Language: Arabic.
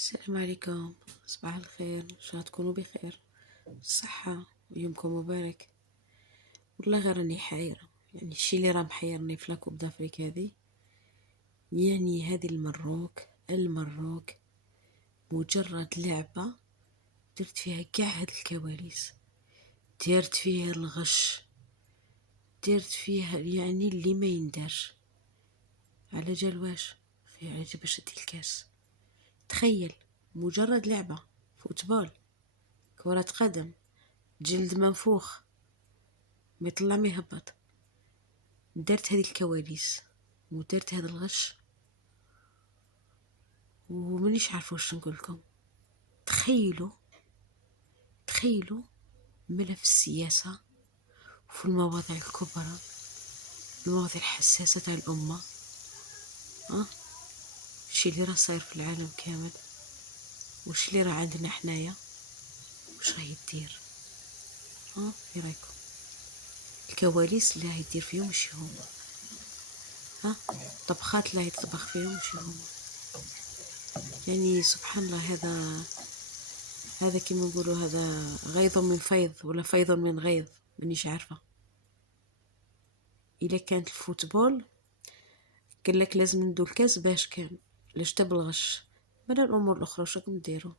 السلام عليكم. صباح الخير، إن شاء الله تكونوا بخير صحة ويومكم مبارك. والله غير راني حايرة، يعني الشي اللي راه محيرني في لاكوب دافريك هذه، يعني هذه المروك مجرد لعبة درت فيها كاع هاد الكواليس، درت فيها الغش، درت فيها يعني اللي ما يندرش. على جال واش في عجب شدي الكاس. تخيل، مجرد لعبة فوتبول، كرة قدم، جلد منفوخ ما يطلع ما يهبط، درت هذه الكواليس ودرت هذا الغش ومانيش عارفه واش نقول لكم. تخيلوا ملف السياسة وفي المواضيع الكبرى، المواضيع الحساسة تاع الأمة، الشي اللي راه صاير في العالم كامل وش اللي راه عندنا حنايا، وش راه يدير. ايه رايكم؟ الكواليس اللي راه يدير فيهم وش هما، طبخات اللي يطبخ فيهم وش هما. يعني سبحان الله، هذا كما نقولوا هذا غيظ من فيض ولا فيض من غيظ، مانيش عارفة. إلا كانت الفوتبول قال لك لازم ندو الكاس باش كان لاش تبلغش من الأمور الأخرى، وش راكم ديروا؟